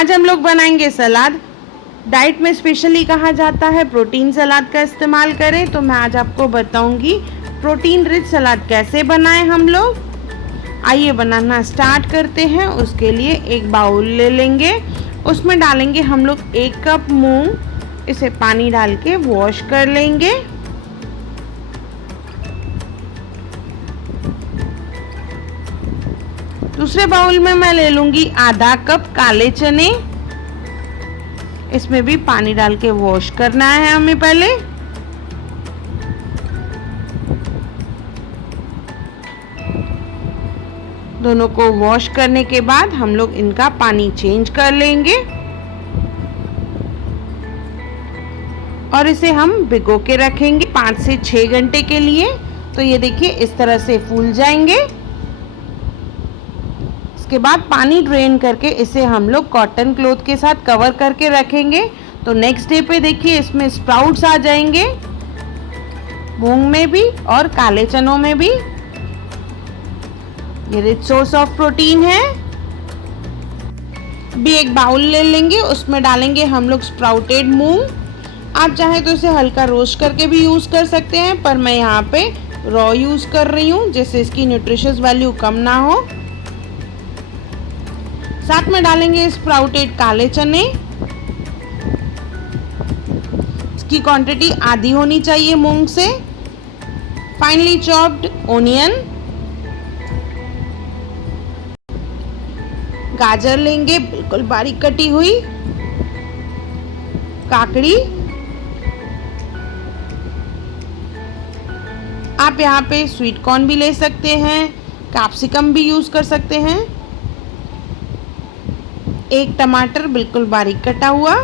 आज हम लोग बनाएंगे सलाद। डाइट में स्पेशली कहा जाता है प्रोटीन सलाद का इस्तेमाल करें, तो मैं आज आपको बताऊंगी प्रोटीन रिच सलाद कैसे बनाएं हम लोग। आइए बनाना स्टार्ट करते हैं। उसके लिए एक बाउल ले लेंगे, उसमें डालेंगे हम लोग 1 कप मूंग। इसे पानी डाल के वॉश कर लेंगे। दूसरे बाउल में मैं ले लूंगी आधा कप काले चने। इसमें भी पानी डाल के वॉश करना है हमें पहले। दोनों को वॉश करने के बाद हम लोग इनका पानी चेंज कर लेंगे और इसे हम भिगो के रखेंगे 5 से 6 घंटे के लिए। तो ये देखिए इस तरह से फूल जाएंगे। इसके बाद पानी ड्रेन करके इसे हम लोग कॉटन क्लॉथ के साथ कवर करके रखेंगे। तो नेक्स्ट डे पे देखिए इसमें स्प्राउट्स आ जाएंगे, मूंग में भी और काले चनों में भी। ये रिच सोर्स ऑफ प्रोटीन है। भी एक बाउल ले लेंगे, उसमें डालेंगे हम लोग स्प्राउटेड मूंग। आप चाहे तो इसे हल्का रोस्ट करके भी यूज कर सकते हैं, पर मैं यहाँ पे रॉ यूज कर रही हूँ जिससे इसकी न्यूट्रिशियस वैल्यू कम ना हो। साथ में डालेंगे स्प्राउटेड काले चने। इसकी क्वांटिटी आधी होनी चाहिए मूंग से। फाइनली चॉप्ड ओनियन, गाजर लेंगे बिल्कुल बारीक कटी हुई, काकड़ी। आप यहाँ पे स्वीट कॉर्न भी ले सकते हैं, कैप्सिकम भी यूज कर सकते हैं। एक टमाटर बिल्कुल बारीक कटा हुआ।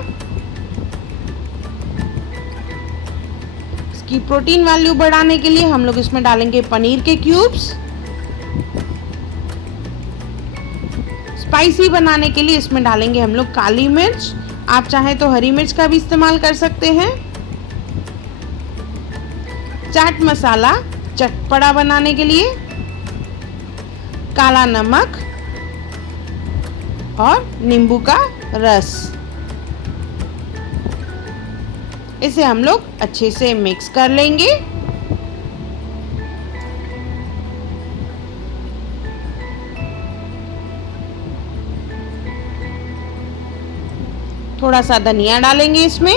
इसकी प्रोटीन वैल्यू बढ़ाने के लिए हम लोग इसमें डालेंगे पनीर के क्यूब्स। स्पाइसी बनाने के लिए इसमें डालेंगे हम लोग काली मिर्च। आप चाहें तो हरी मिर्च का भी इस्तेमाल कर सकते हैं। चाट मसाला चटपटा बनाने के लिए, काला नमक और नींबू का रस। इसे हम लोग अच्छे से मिक्स कर लेंगे। थोड़ा सा धनिया डालेंगे इसमें।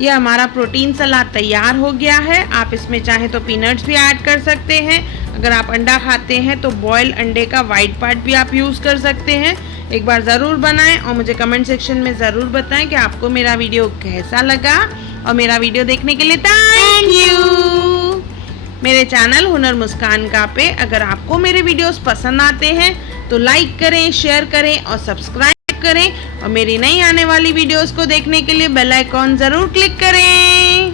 यह हमारा प्रोटीन सलाद तैयार हो गया है। आप इसमें चाहे तो पीनट्स भी ऐड कर सकते हैं। अगर आप अंडा खाते हैं तो बॉयल अंडे का वाइट पार्ट भी आप यूज़ कर सकते हैं। एक बार ज़रूर बनाएं और मुझे कमेंट सेक्शन में ज़रूर बताएं कि आपको मेरा वीडियो कैसा लगा। और मेरा वीडियो देखने के लिए थैंक यू। मेरे चैनल हुनर मुस्कान का पे अगर आपको मेरे वीडियोस पसंद आते हैं तो लाइक करें, शेयर करें और सब्सक्राइब करें। और मेरी नई आने वाली वीडियोस को देखने के लिए बेल आइकॉन जरूर क्लिक करें।